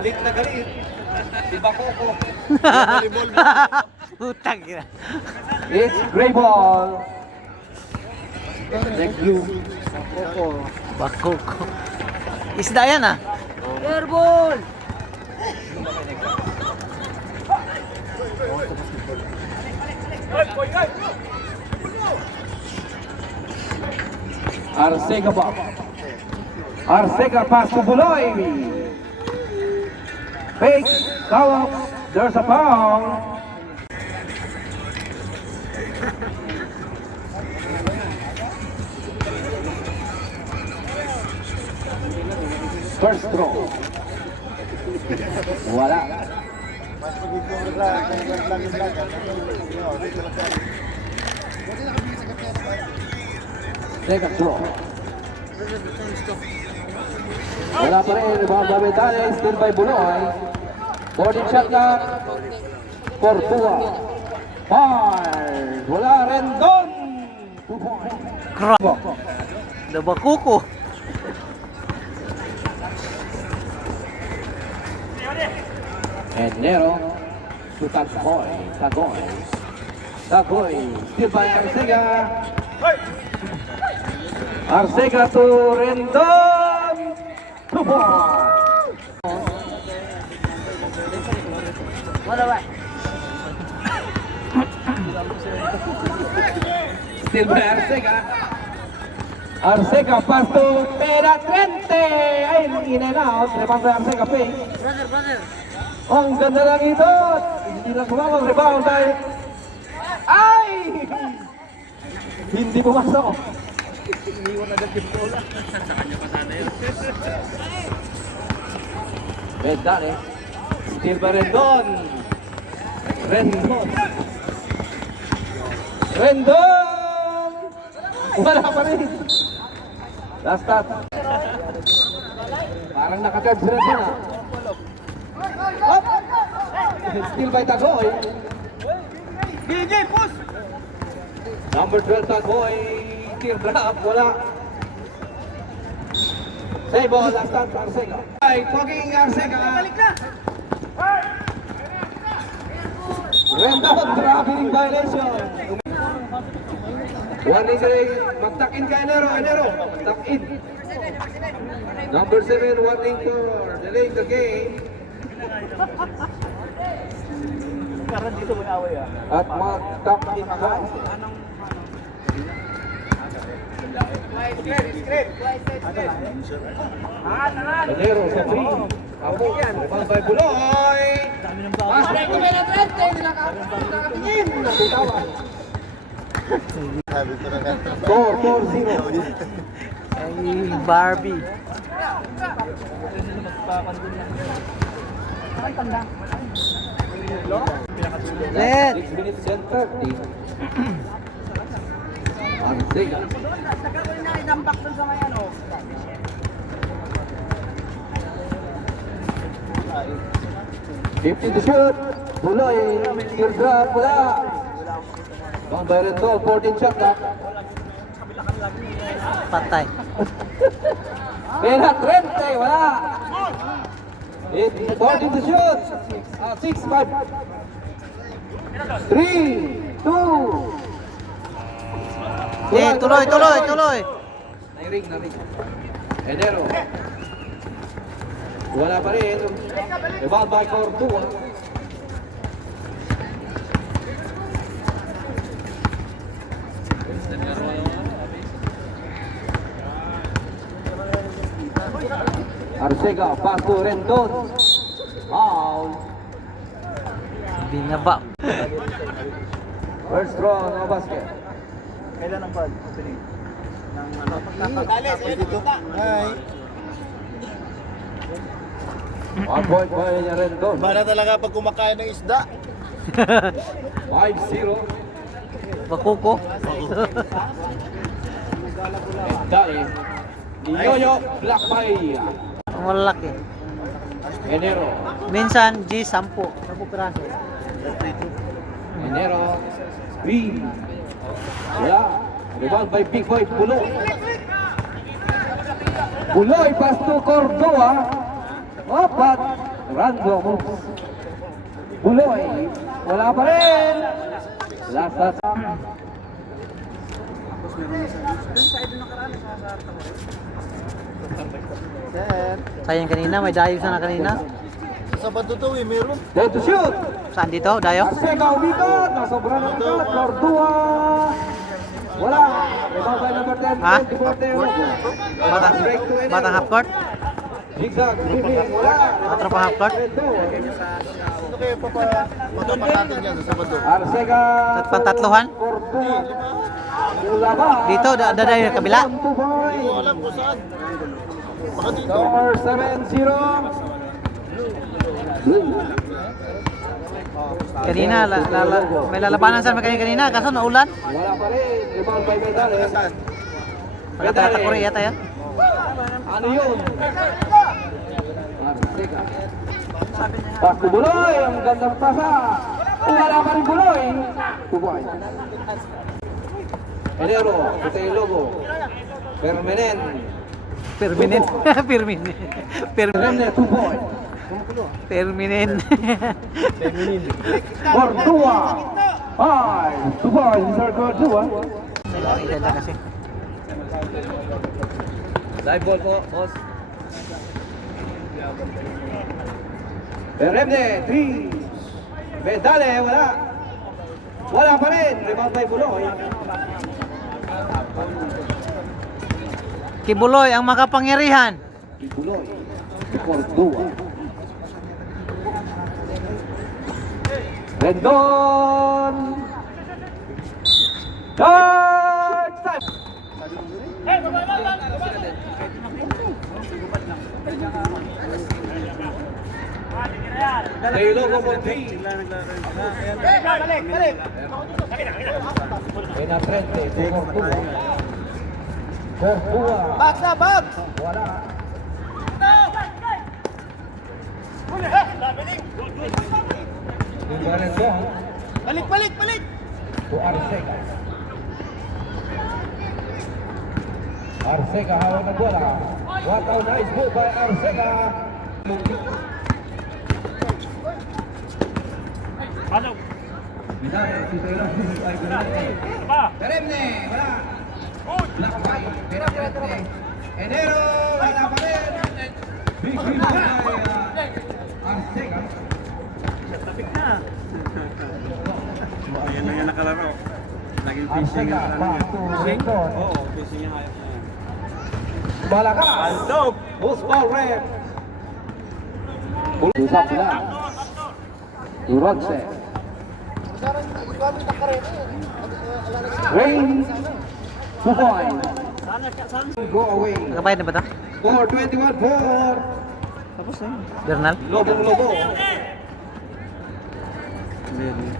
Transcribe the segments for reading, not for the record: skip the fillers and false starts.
Galit na galit. Si Bakoko. Putang ina. It's gray ball. Next blue. Bakoko. Isda yan ah. Airball! Arcega pa. Arcega pass to Buloy. Fake. Foul. There's a foul. First throw. Wala. Second throw. Wala pa rin. Rebound by Medalla. Still by Buloy. Boarding shot na. Portua. Five. Wala. Rendon. 2 points. Crap. The Bakoko. And Nero to Tagoy. Tagoy. Tagoy. Still by Arcega. Arcega to Rendon. 2 points. Still by Arcega. Arcega pass to Peratrente. Ay, in and out. Rebound by Arcega. Brother. Ang ganda lang ito. Hindi lang sumamang rebound by... Ay! Hindi pumasok. Iniwan agad yung bola. Sa kanya pa sana yun. Medale. Still pa Rendon. Rendon! Wala pa rin. Last stop. Parang nakatag si Rendon ah. Still by Tagoy. DJ, push! Number 12, Tagoy. Tear drop, wala. Say ball, last time, Arcega. Ay, talking Arcega. Balik na! Rendon, traveling violation. Warning sa mag-tuck-in ka, Enero. Tuck-in. Number 7, warning for delaying the game. Karan dito mag-away ah. At mag-tuck-in ka. Enero sa 3. Ako, rebound by Buloy. Pasok ko na Trente, nakatingin. Nabitawan. 4-0. Ay, Barbie. Let. 6 minutes and 30. Arcega. 50 to shoot. Buloy. Tear drop. Wala. Bang by Rendon. 14 shot na. Patay. Pera Trente. Wala. 14 to shoot. 6-5. 3, 2. Tuloy. Nairing. Enero. Wala pa rin. Rebound by Portua. Arcega, pass to Rendon. Foul. Binaba. First throw, no basket. Kailan ang ball? Opening. Ng ano? Pagkakapagkakapag dito. Hi. 1 point by Rendon. Bala talaga pag kumakain ng isda. 5-0. Bakoko. Dali. Yoyo, Black Bay. Ang malaki. Enero. Minsan, G, 10. 10 piraso. Enero. B. Wala. Rebound by Big Boy Buloy. Buloy pass to Cordova. Opat. Rando moves. Buloy. Wala pa rin. Last. Sir. Sayang kanina, may dayo sana kanina. Sa Sabado to eh, meron. There to shoot. Saan dito? Dayo? Arcega umikot. Nasobra ng ikat. Cordua. Wala. Rebound by number 10. Ha? 24 Teo. Batang, batang half court? Zigzag. Dribbling. Wala. Tropa half court? Ano kayo papapatin yan sa Sabado? Arcega. Sa pantatluhan? Cordua. Wala ba? Dito, dadayo na kabila? Hindi ko alam kung saan. Baka dito. Score 7-0. Kanina, may lalabanan sa kanina, kaso naulan. Wala pa rin. Rebound by Medal. Pagkatatak ko rin yata yan. Ano yun? Arcega. Pass to Buloy. Ang gandang pasa. Wala pa rin Buloy. Tuboy. Enero. Puti yung logo. Permanent. Permanent. Permanent. Permanent. Tuboy. Permanent. Cordua. Ay. Tuboy. Sir Cordua. Idada kasi. Live ball po, boss. Peremne, 3. Medale, wala. Wala pa rin. Rebound by Buloy. Kibuloy ang makapangyarihan. Buloy. Cordua. Rendon. Third time. Tayo logo mo, Jay. Penatrente, Cordua. Cordua. Box na, box! Wala. Rendon. Balik, balik, balik! To Arcega. Arcega hawak ng bola. What a nice move by Arcega. Ano? Medal, si Taylor ay Peremne. Peremne, wala. Black by Peremne. Enero, wala pa rin. Big hit by Arcega. Ayan na yan nakalaro. Naging fishing Arcega, yung pass to Rendon. Oo, fishing yung ayos na yan. Malakas. Aldog! Most ball red. Usap lang. Ironse. Rain. 2 points. Go away. Nakabayad na ba ito? Score 21-4. Tapos na yun. Bernal? Lobong-lobo.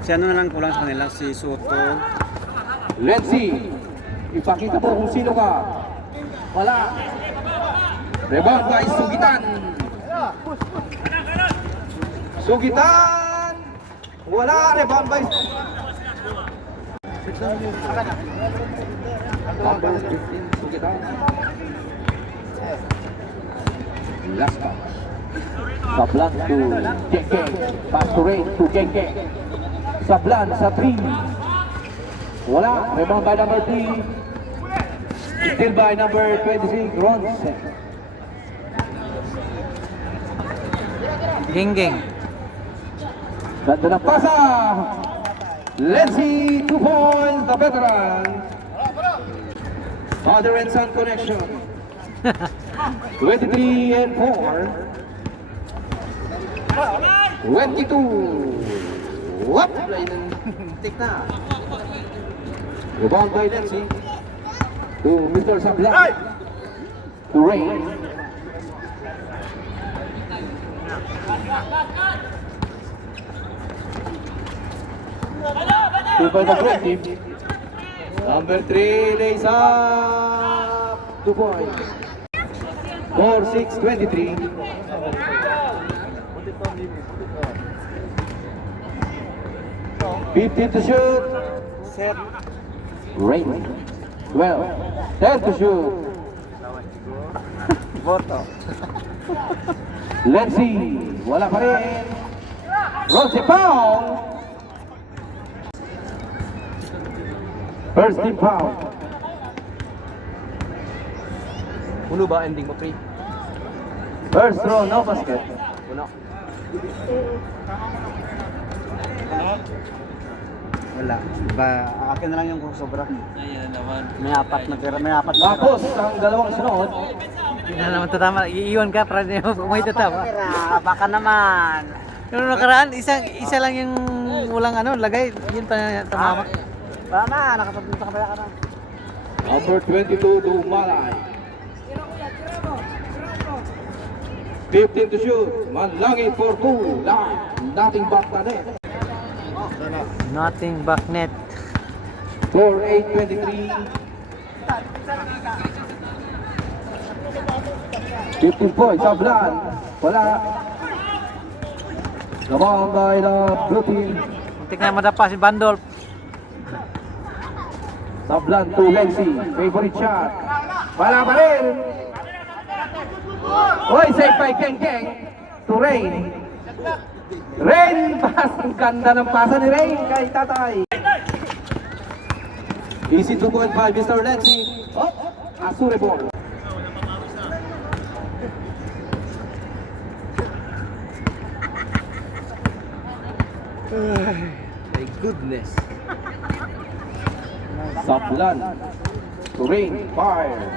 Si ano na lang kulang sa kanila, si Soto. Let's see. Ipakita mo kung sino ka. Wala. Rebound by Sugitan. Sugitan. Wala. Rebound by number 15, Sugitan. Last pass. Sablan to Gengge. Pass to Ray to Gengge. Sablan sa 3. Wala. Rebound by number 3. Still by number 26, Ronse. Gingging. Ganda ng pasa. Let's see, 2 points, the veteran. Father and son connection. 23 and 4. 22. What? Take na. Rebound by Nancy. To Mr. Sablan. To Ray. Two by the red team. Number 3 lays up. 2 points. 4-6-23. Fifteen to shoot. Set. Rain. 12. 10 to shoot. Boto. Lenzi, wala pa rin. Rose foul. First team foul. Uno ba ending mo, pre? First row, no basket. Uno. Wala. Ba, akin na lang yung sobra. Ayan naman. May apat na pera, may apat na pera. Tapos, ang dalawang sunod. Hindi na naman tatama. Iiwan ka para hindi mo may tatama. Baka naman. Yung nakaraan, isa lang yung walang ano, lagay. Yun pa tamama. Wala na, nakapunta ka na. Number 22 to Malay. 15 to shoot. Manlangit for 2. Nothing but the net. Nothing back net. Score 8-23. 15 points. Sablan. Wala. Lamang by the blue team. Muntik na madapa si Bandolf. Sablan to Lenzi. Favorite shot. Wala pa rin. Oy, save by Geng Geng. To Rain. Rain, pass. Ang ganda ng pasa ni Rain kay Tatay. Easy 2.5, Mr. Lenzi. Oh, Asure ball. My goodness. Sablan. To Rain, fire.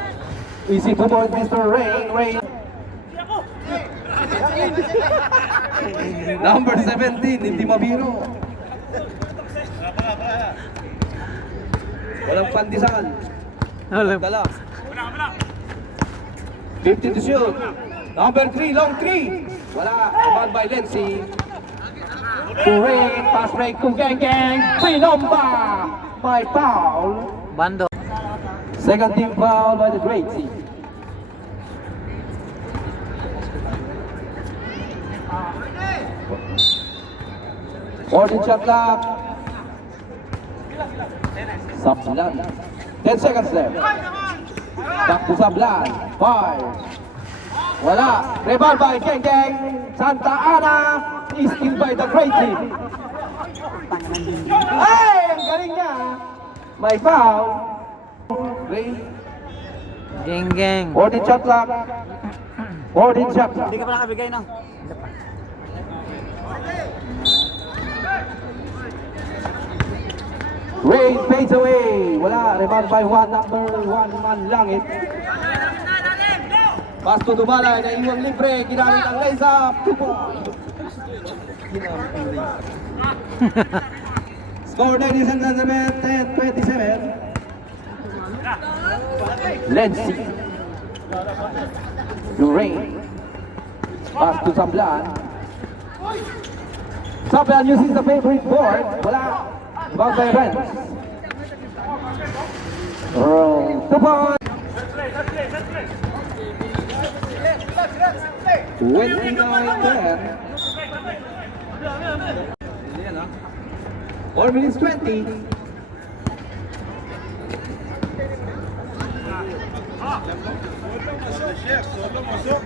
Easy 2 point, Mr. Rain. Rain. Number 17, hindi mabiro. Walang pandesal. Dala. 50 to shoot. Number 3, long 3. Wala. Command by Lenzi. To Rain, pass break to Geng Geng. Pinomba. By foul. Bando. Second team foul by the great team. Fourteen shot clock. Sablan. 10 seconds left. Back to Sablan. Fire. Wala. Rebound by Geng Geng. Santa Ana is killed by the great team. Ay! Ang galing niya. May foul. Ray. Geng geng. 14 shot clock. 14 shot clock. Hindi ka pa nakabigay ng. Rain fades away. Wala. Rebound by number 1 Manlangit. Pass to Dumalay na iwang libre. Ginamit ang lace up. 2 points. Score ladies and gentlemen, 10-27. Lenzi. Rain. Pass to Sablan. Sablan using the favorite board. Wala. Rebound by Renz. 2 points. 29-10. 4 minutes 20.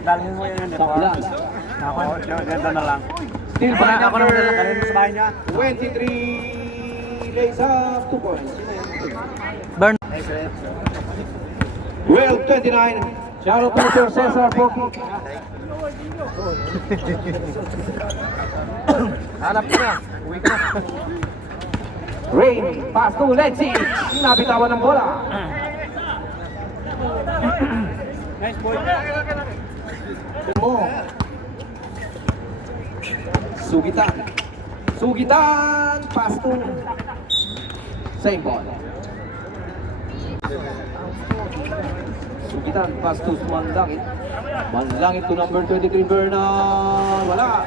Dalhin mo yan. Sablan. Ganda na lang. Still by Ako naman number dalhin mo sa bahay niya. 23. Lays up 2 points. Burn. Well, 29. Shout out to Mr. Cesar Poki. Hanap ko na. Uwi ka na. Rain, pass to Lenzi. Nabitawan ng bola. Nice boy. Mo. Sugitan. Sugitan, pass to. Same ball. Sugitan, pass to Manlangit. Manlangit to number 23, Bernal. Wala.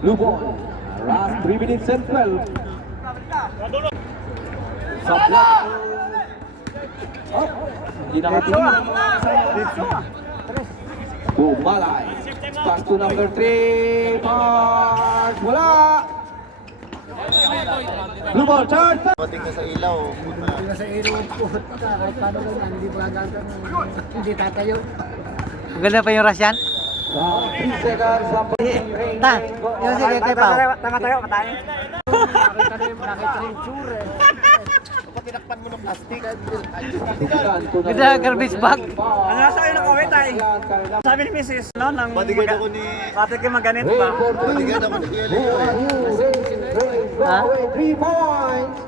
Blue ball. Last 3 minutes and 12. Sablan. Oh, hindi nakatingin. Bumalay. Pass to number 3. Mark. Wala. Blue ball, charge. Pating ka sa ilaw. Maganda pa yung Russian. 3 seconds. Yung sige kay Pao. Tama tayo, patayin. Kita garbage bag. Ano nasa kayo nakawit ay? Sabi ni Mrs. No, nang Patigad ako ni... Patig kayo maganit ba? Patigad ako ni Kelly. Ha? 3 points.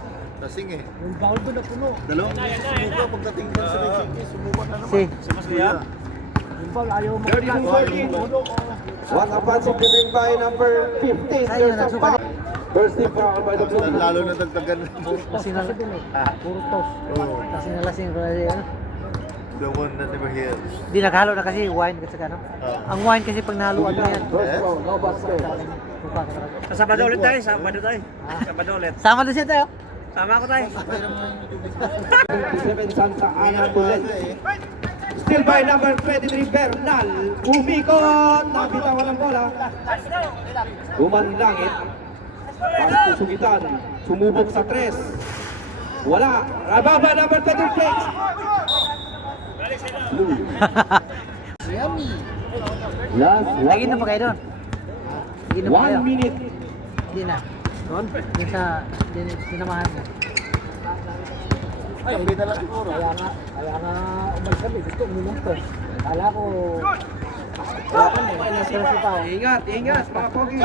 Lasing eh. Yung bawal ko na puno. Dalawang sumuka pagdating dyan sa Rexing. Sumuka na naman. Si. Si Masuya? 32-14. One offensive giving by number 15. Ayun, There's a foul. First team foul by the blue. Lalo na dagdagan. Kasi na puro tos. Kasi nalasing ko na ano. The one that never hears. Di naghalo na kasi wine kasi ano. Ang wine kasi pag nahaluan mo yan. First round, no basket. Mukha ka talaga. Sa Sabado ulit tayo, Sabado tayo. Sabado ulit. Sama din siya tayo. Sama ako tayo. 27 Santa Ana Tulen. Still by number 23 Bernal. Umikot. Nabitawan ng bola. Umanlangit. Pasto sugitan. Sumubok sa 3. Wala. Rababa number 23 Flex. Last Lagi na pa kayo doon. Lagi na pa kayo. 1 minute. Hindi na. Doon? Yung sa sinamahan mo. Kape na lang siguro. Kaya nga umalis kami, gusto uminom to. Kala ko... Ingat, ingat mga pogi.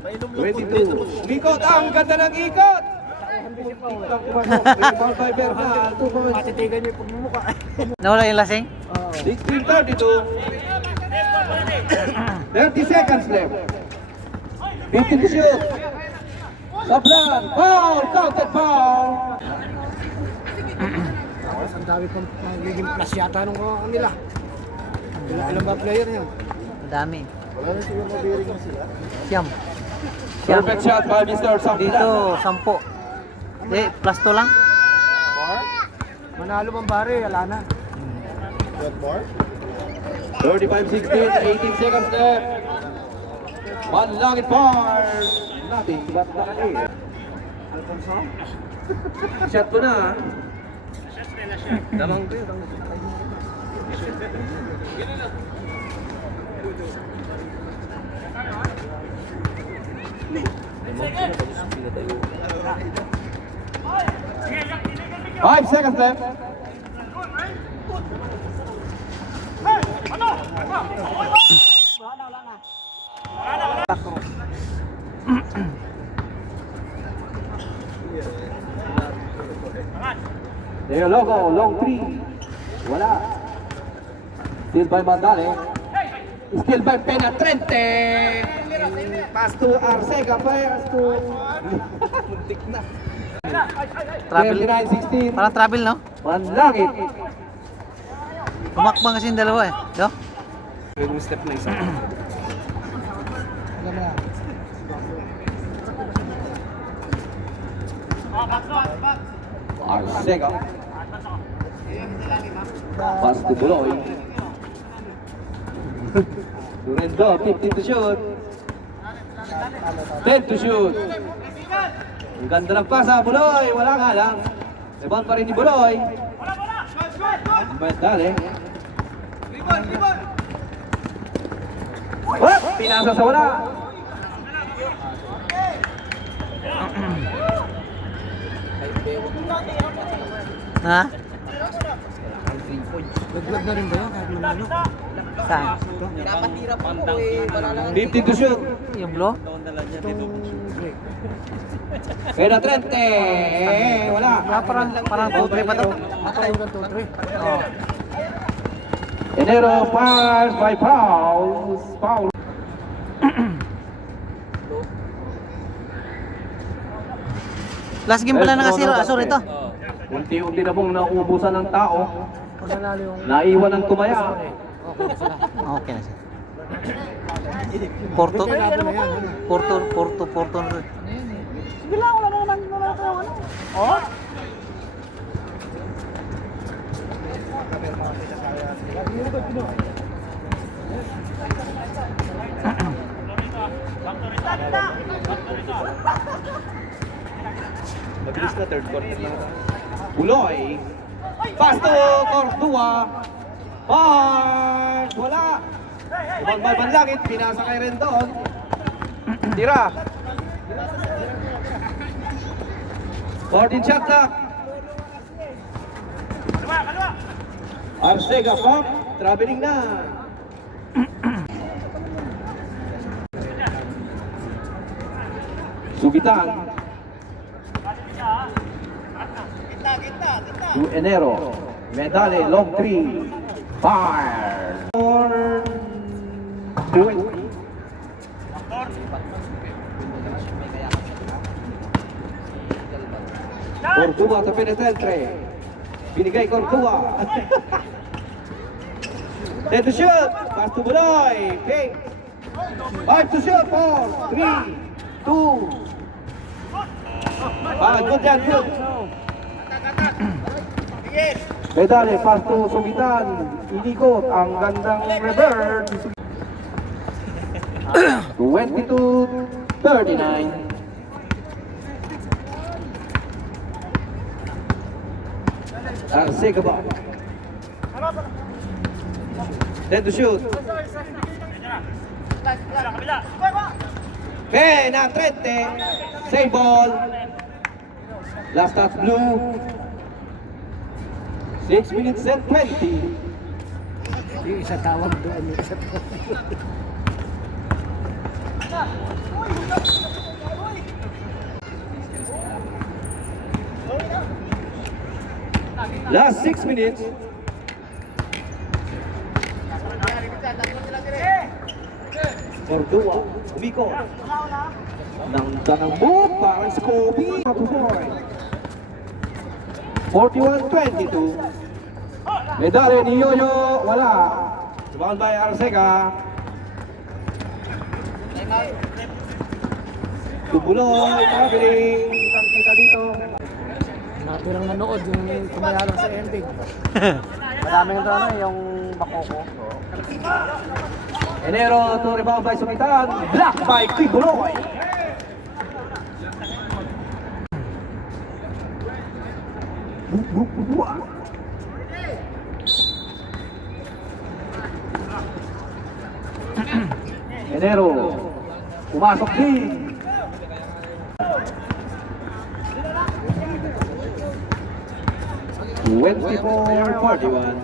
Mainom lang po. 22. Umikot ang ganda ng ikot. Rebound by Bernal. 2 points. Matitigan niyo yung pagmumukha. Nawala yung lasing? 16:32. 30 seconds left. 50 to shoot. Sablan. Foul. Counted foul. Ang dami pang magiging plus yata nung nila. Ilan ba player niya? Ang dami. Wala na siguro mabiring na sila. Siyam. Perfect shot by Mr. Dito, Sablan. 10. Hindi, plus 2 lang. Manalo mang bare, wala na. What more? 35-16. 18 seconds left. Manlangit bars. Nothing but the air. Shot ko na. Damang ko yun. Five seconds left. There logo, long three. Wala. Still by Mandale. Still by Penetrante. Pass to Arcega. Pass to... Muntik na. Travel. 29-16. Parang travel, no? Manlangit. Tumakbang kasi yung dalawa eh. No? Yung step na isa. Arcega. Pass to Buloy. Durendo, 15 to shoot. 10 to shoot. Ang ganda ng pasa, Buloy. Wala nga lang. Rebound pa rin ni Buloy. Dali. Wap! Pinasa sa wala. Ha? Naglag na rin ba yan kahit manalo? Saan? 15 to shoot. Yung blow? Penetrante. Wala. Parang 2-3 pa to. Atayo ng 2-3. Oh. Enero fouls by fouls. Foul. Last game pala ng Asur ito. Unti-unti na pong nauubusan ng tao. Pag nanalo yung... Naiwan ng tumaya. Okay na sila. Okay na siya. Porto. Laban na yan. Ano? Porto na rin. Bilang, wala naman kayo ano. Oh? Mabilis na third quarter na. Buloy. Pass to Cordua. Bars. Wala. Ibang Banlangit, pinasa kay Rendon. Tira. 14 shot clock. Arcega Pop, traveling na. Sugitan. To Enero. Medale, long three. Fire. Do it. Cordua sa penetrante. Binigay Cordua. Ten to shoot. Pass to Buloy. Okay. 5 to shoot. 4, 3, 2. Good yan, good. Medali, pass to Sugitan. Inikot ang gandang reverse. 22-39. Arcega ba? Then to shoot. Okay, na 30. Save ball. Last touch blue. 6 minutes and 20. Yung isa tawag doon, yung isa tawag. Last 6 minutes. Cordua, umikot. Nang tanang move, parang Scobie. 41-22. Medali ni Yoyo, wala. Subakan by Arcega. Tubuloy, traveling. Kita dito. Natirang nanood yung kumayalong sa ending. Madami nito ano, yung bakoko. Enero to rebound by Sumitan. Block by Tibuloy. Enero, pumasok din. (24-41).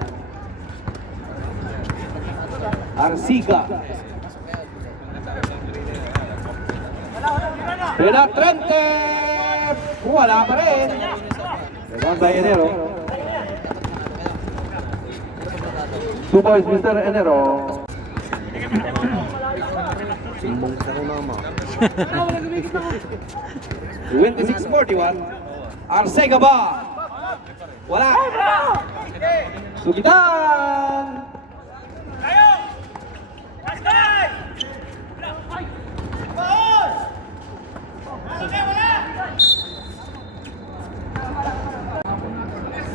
Arcega. Penetrante. Wala pa rin. Rebound by Enero. 2 points, Mr. Enero. Simbong sa mama. 26-41. Arcega ba? Wala. Sugitan.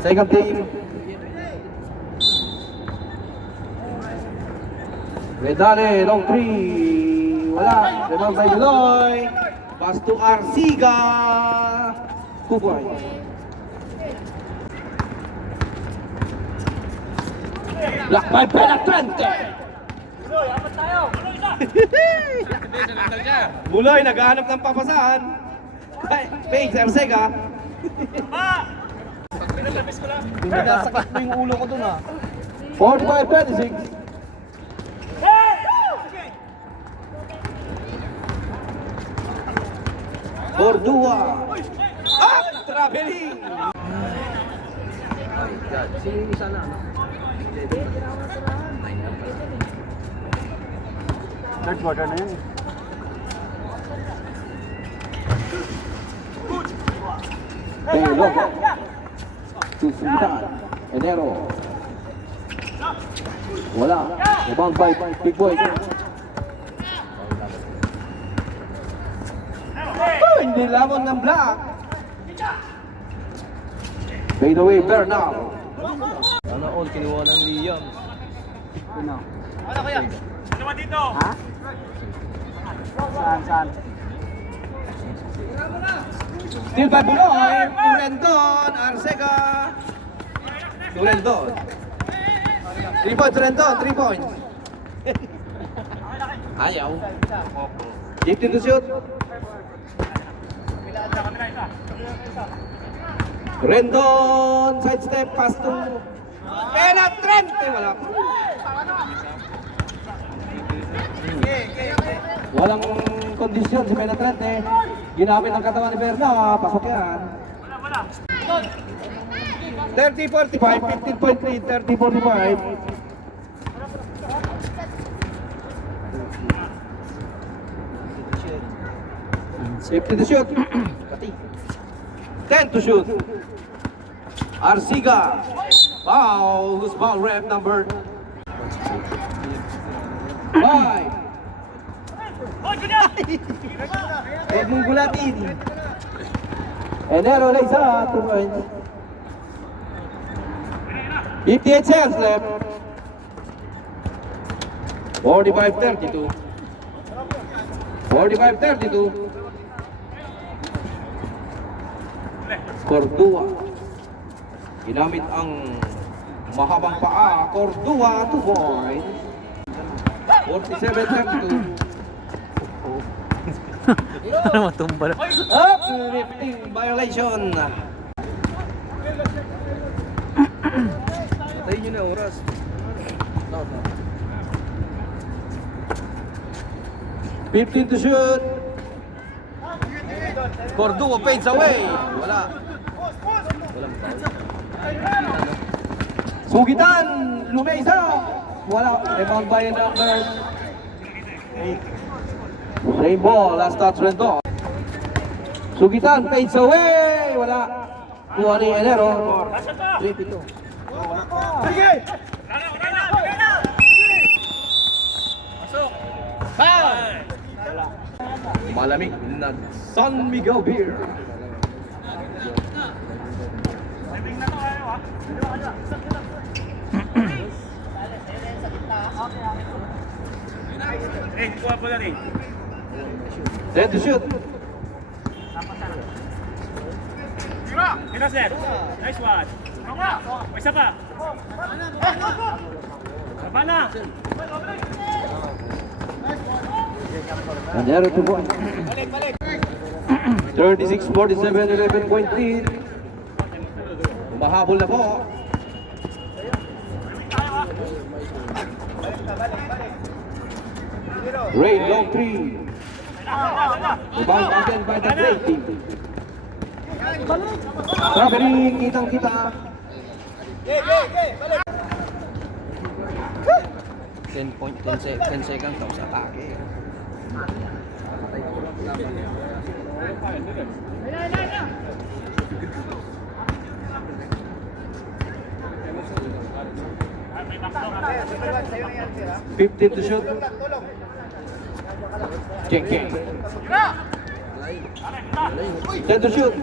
Second team. Medali, long three. Wala. Rebound by Buloy. Pass to Arcega. 2 points. Block by Penetrante. Buloy, naghahanap ng papasahan. Page, Arcega. Pinasakit mo yung ulo ko dun ah. 45-26. Cordua. Ah! Traveling. Sino yung isa na? Third quarter na yun. Pero Susundan. Enero. Wala. Rebound by Big Boy. Oh, hindi lamon ng block. Fade away, Bernal. Ano all, kinuha ng Liam. Ano? Ha? Saan? Still by Buloy. Rendon. Arcega. Rendon. 3 points, Rendon. 3 points. Ayaw. 15 to shoot. Rendon, side step, pass to penetrante, wala pa. Walang kondisyon si penetrante. Ginamit ang katawan ni Berna, pasok yan. 30-45, 15-point lead, 30-45. 50 to shoot. 10 to shoot. Arsiga. Foul. Who's foul rep number 5. Huwag mong gulatin. Enero lays up 2 points. 58 seconds left. 45-32. 45-32. Cordua. Ginamit ang mahabang paa. Cordua 2 points. 47-32. Ano matumba na? Up! Lifting violation. Patayin nyo na oras. No. 15 to shoot. Cordua fades away. Wala. Sugitan. Lumesa. Wala. Rebound by number 8. Same ball. Last touch Rendon. Sugitan fades away. Wala. Kuha ni Enero. 3-2. Malamig na San Miguel Beer. Then to shoot. Nice one. Isa pa. Baba na. Andero 2 points. 36-47, 11-point lead. Umahabol na po. Rain, long 3. Rebound again by the great team. Traveling, kitang-kita. 10 seconds daw sa atake. $15 to shoot. King. 10 to shoot.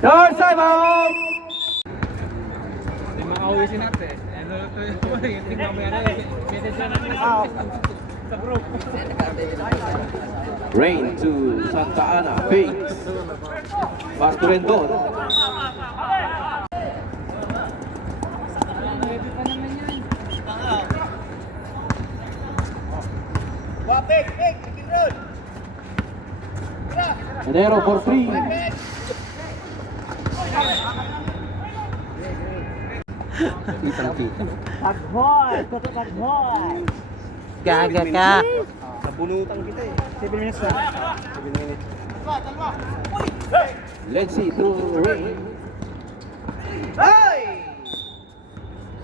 North side out. Rain to Santa Ana. Fakes. Pass to Rendon. Enero for 3. Gaga ka. Nabunutan kita eh. 7 minutes na. 7 minutes. Let's see through Rain. Hey!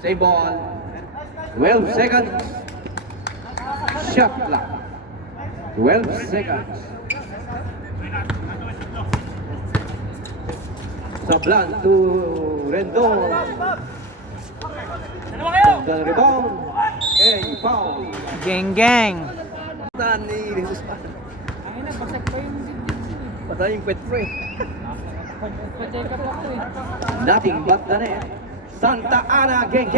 Same ball. 12 seconds. Shot clock. 12 seconds. Sablan to Rendon. The rebound. And foul. Geng. Patahan ni Jesus pa. Patahan yung pet pre. Nothing but the net. Santa Ana Gang.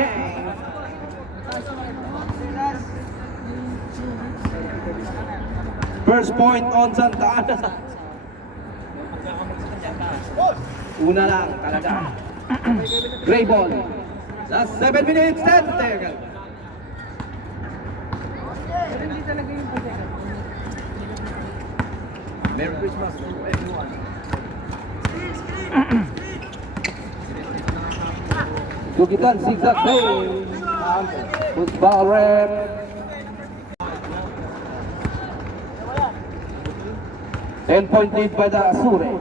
First point on Santa Ana. Una lang talaga. Gray ball. Last 7 minutes, 10 seconds. Merry Christmas to everyone. Sugitan, zigzag play. Football rep. Ten-point lead by the Azure.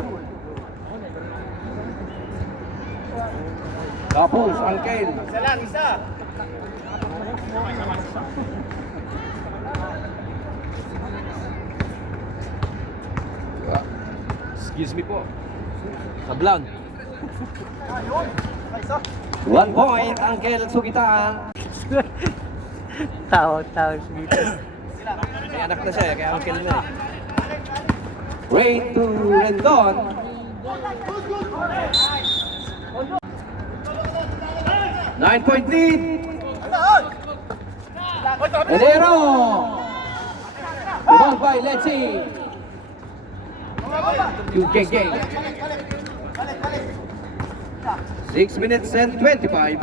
Tapos, Angkel. Isa lang, isa. Excuse me po. Sablon. 1 point, Angkel Sugitan. Tawag dito. May anak na siya, kaya uncle na. Rain to Rendon. Nine-point lead. Enero. Ball by Letzi. To Geng. 6 minutes and 25.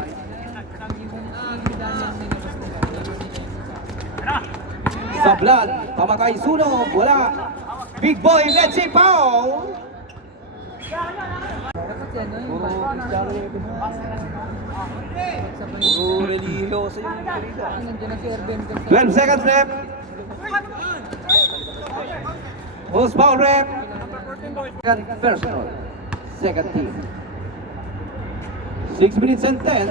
Sablan, pamatay sunog, wala. Big boy, let's see, Pao! Puro religyoso yung Florida. 12 seconds left. Who's foul rep? Second personal. Second team. 6 minutes and 10.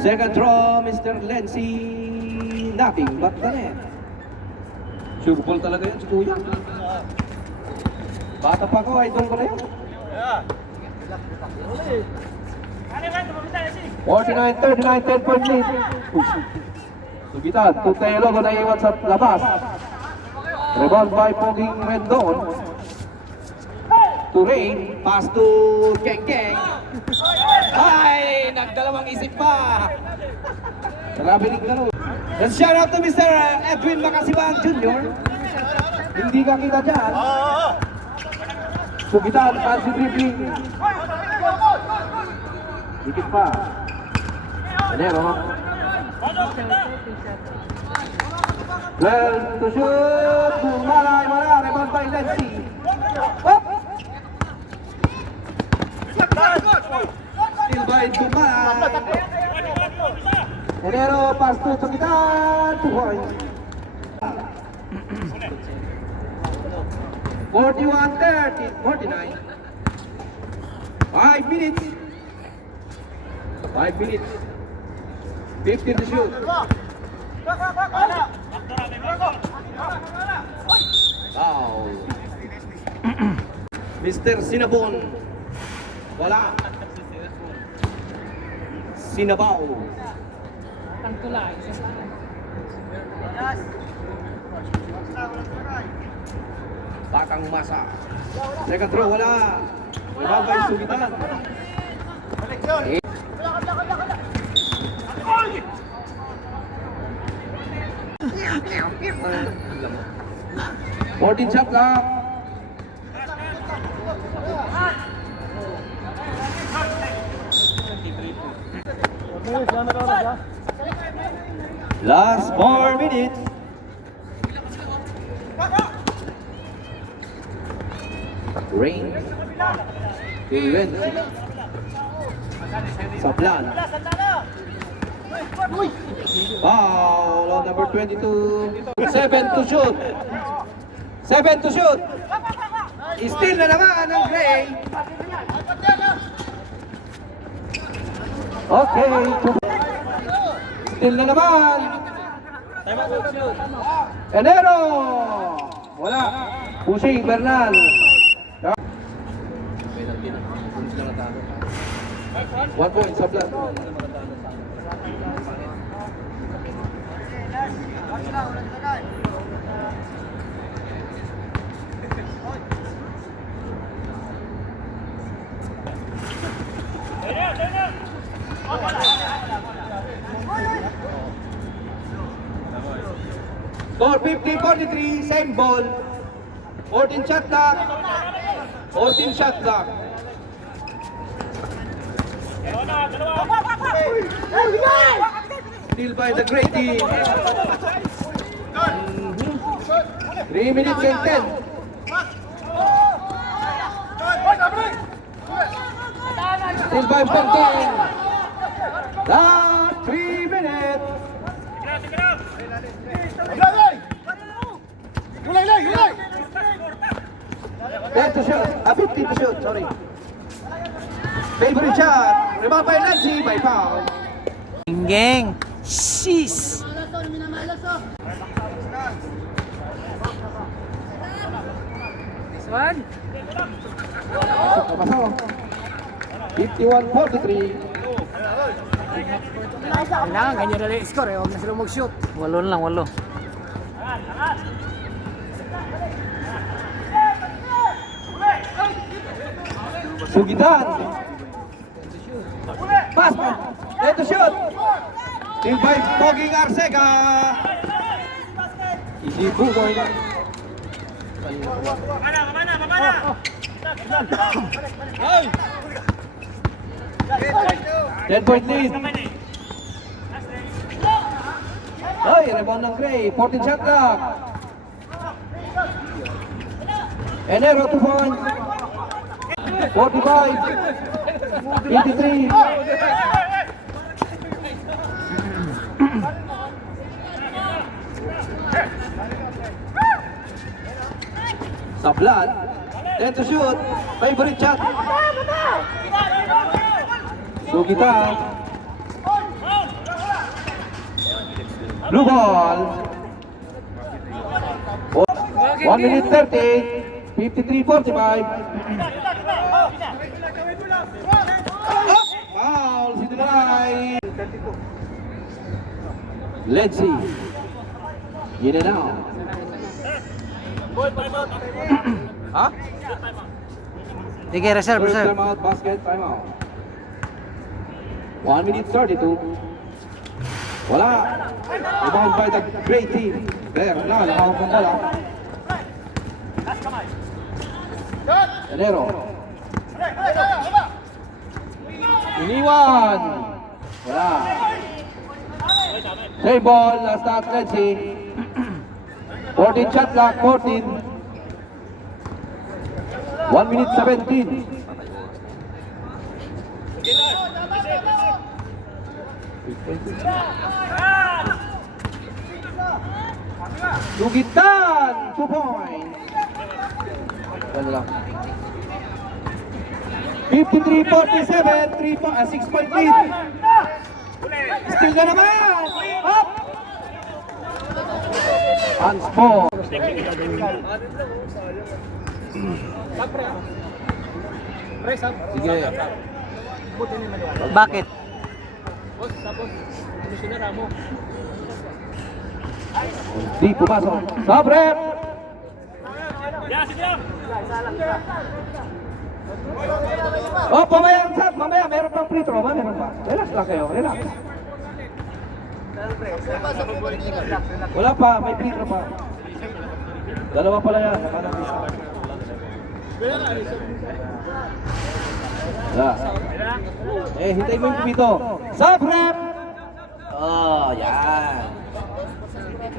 Second draw, Mr. Lenzi. Nothing but the net. Sure ball talaga yun si Kuya. Bata pa ko, idol ko na yun. 49-39, 10-point lead. Sugitan, Tutelo ko naiwan sa labas. Rebound by Poging Rendon. To Rain, pass to Geng. Ay, nagdalawang isip pa. Grabe rin gano'n. And shout out to Mr. Edwin Macasiban Jr. Hindi ka kita dyan. Sugitan, fancy dribbling. Dikit pa. Enero. 12 to shoot. Malay, rebound by Lenzi. Up! Still by Dumay. Enero, pass to Sugitan. 2 points. 41-30, 49. 5 minutes. 5 minutes. 15 to shoot. Foul. Mr. Sinabon. Wala. Sinabaw. Batang Masa. Second throw, wala. Rebound by Sugitan. 14 shot clock. Last 4 minutes. Rain. Lenzi. Sablan. Foul on number 22. 7 to shoot. 7 to shoot. Still na naman ang Gray. Okay. Still na naman. Enero. Wala. Pushing Bernal. 1 point Sablan. Score 50-43, same ball. 14 shot clock. 14 shot clock. Still by the great team. 3 minutes and 10. Still by 14. Last 3 minutes. Ten to shoot. 50 to shoot, sorry. Favorite shot. Rebound by Nancy by foul. Geng. Sheesh. This one. Pasok. 51-43. Kailangan ganyan na lang score eh. Huwag na sila mag-shoot. 8 lang, 8. Sugitan. Pass. Ten to shoot. Still by Poging Arcega. Easy Bugoy. Mamana! 10-point lead. Ay, rebound ng Gray. 14 shot clock. Enero 2 points. 45. 83. Sablan. 10 to shoot. Favorite shot. Sugitan. Blue ball. 1 minute 30. 53-45. Foul. Si Delay. Let's see. In and out. Ha? Sige, reserve, First reserve. timeout, basket, timeout. 1 minute 32. Wala. Rebound by the great team. There, wala. Nakahawak ng bola. Enero. Iniwan. Wala. Save ball, last start, let's see. 14 shot clock, 14. 1 minute 17. Sugitan! 2 points. Ano lang. 53-47, 6-point lead. Still na naman! Up! Unsport. Sige. Bakit? Di pumasok. Sabrep! Yeah, sige lang! Oh, mamaya meron pang free throw. Meron pa. Relax lang kayo, relax. Wala pa, may free throw pa. Dalawa pala yan. Wala. Hintay mo yung pito. Sabrep! Oh, yan.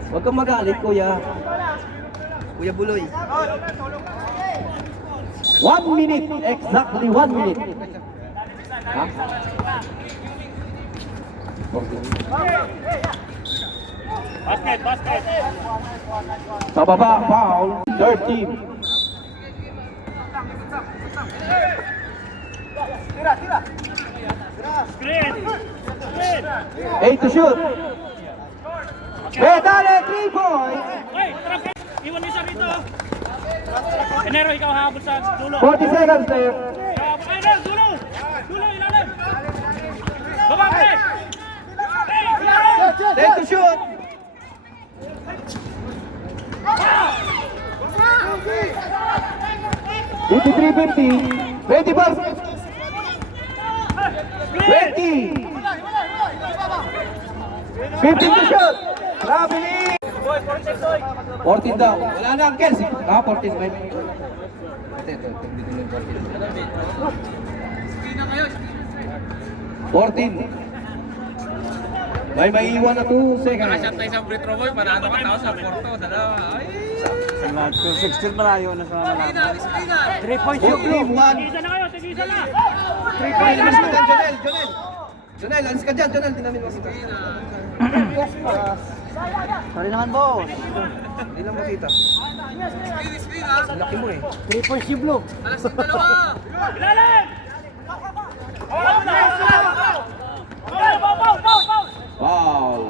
Huwag kang magalit, kuya. Kuya Buloy. 1 minute, exactly 1 minute. Ha? Basket! Sa baba, foul, third team. Screen! 8 to shoot. Medale, 3 points. Hey, trap! Iwan isa rito! Enero, ikaw habol sa dulo! 40 seconds left. Enero, dulo! Dulo, ilalim! Baba, pre! Hey, ilalim! 10 to shoot. $53.50. 20 bars. 20. 15 to shoot. Grabe ni. 14 daw. Wala na ang Kels. 14 ba? Ito. 14. May maiiwan na 2 seconds. Nakashot tayo sa free throw boy, panalo ka tao sa Porto, dalawa. Ay! Salamat. Pero 16 malayo na sa malaman. 3 points yung blue. Tigisa na kayo, tigisa na! 3 points. Alis ka dyan, Jonel. Jonel, alis ka dyan. Jonel, tinamin mo kita. Sorry naman, boss. Hindi lang makita. Laki mo eh. 3 points yung blue. Ilalim! Foul.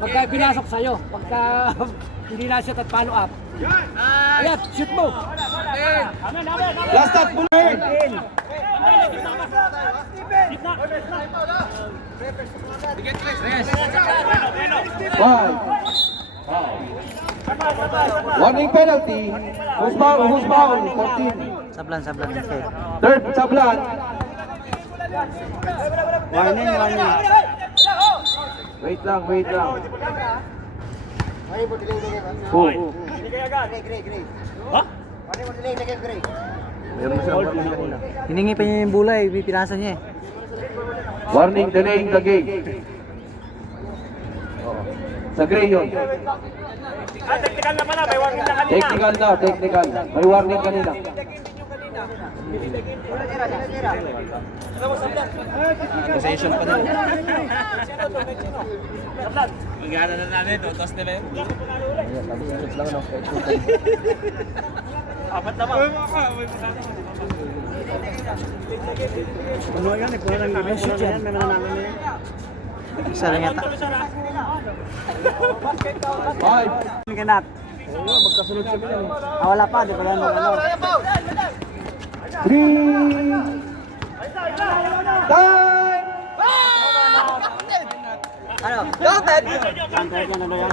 Pagka pinasok sa'yo, pagka hindi na-shoot at follow up. Ayan, shoot mo! Last shot, bullet. Foul. Warning penalty. Who's foul? 14. Sablan. Okay. Third, Sablan. Warning. Wait lang. Meron na siyang warning kanina. Hiningi pa niya yung bulay, pinasa niya eh. Warning, delaying the game. Sa gray yun. Technical na pala, may warning na kanina. Technical. May warning kanina. Possession pa din. Magana na namin, totos na ba yun? Apat na ba? Ano yan? Kuha lang namin. Shoot yan. May mananaman na yan. Isa lang yata. 5. Ganap. Magkasunod siya yan. Wala pa. Di pa lang ano. 3. Time! Ano? Kahit yan ano yan.